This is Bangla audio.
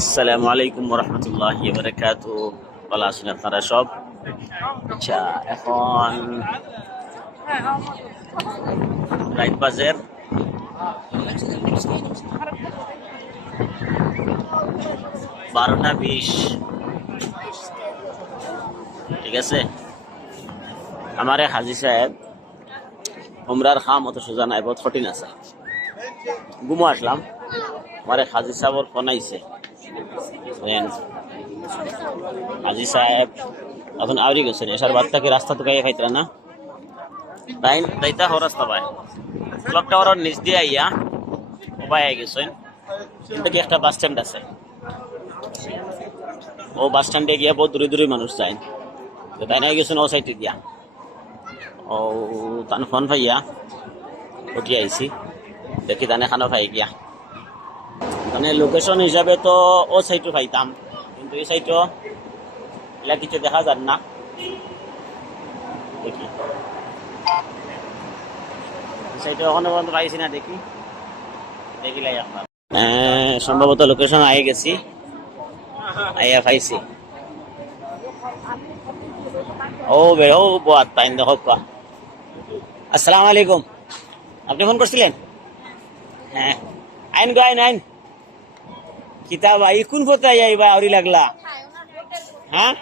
আসসালামু আলাইকুম রহমতুল্লাহ বারকাত ভালো আছেন আপনারা সব? আচ্ছা এখন রাইট বাজের বারোটা বিশ। ঠিক আছে? আমারে হাজি সাহেব, উমরার খাম অত সোজা নাই বহুত কঠিন আছে। গুমো আসলাম। আমারে হাজি সাহেবর ফোন আইছে। হাজি সাহেব এখন আউরি গেছেন এসার বাদ থেকে রাস্তা তো গাইয়ে খাইতরা না। তাই তাইতা হো রাস্তা পায় ক্লক টাওয়ারের নিচ দিয়ে আইয়া ওবাই আই কিন্তু কি একটা বাস স্ট্যান্ড আছে? ও বাস স্ট্যান্ডে গিয়া বহুত দূরে দূরে মানুষ যায়। তো তাই নাই গেছেন ও সাইডে দিয়া ও তান ফোন পাইয়া উঠি আইছি। দেখি তানে খানা পাই গিয়া। মানে লোকেশন হিসাবে তো ও সাইডও পাইতাম। কিন্তু এই সাইডও এলা কিছু দেখা। যান না, দেখি। সম্ভবত লোকেশন আই গেছি। আইয়া পাইছি। ও বে, ও বাত তাইন দেখো পা আসসালামু আলাইকুম। আপনি ফোন করছিলেন হ্যাঁ। আইন গো, আইন আইন। किताब ऐकून होता या बा आवरी लागला? हा?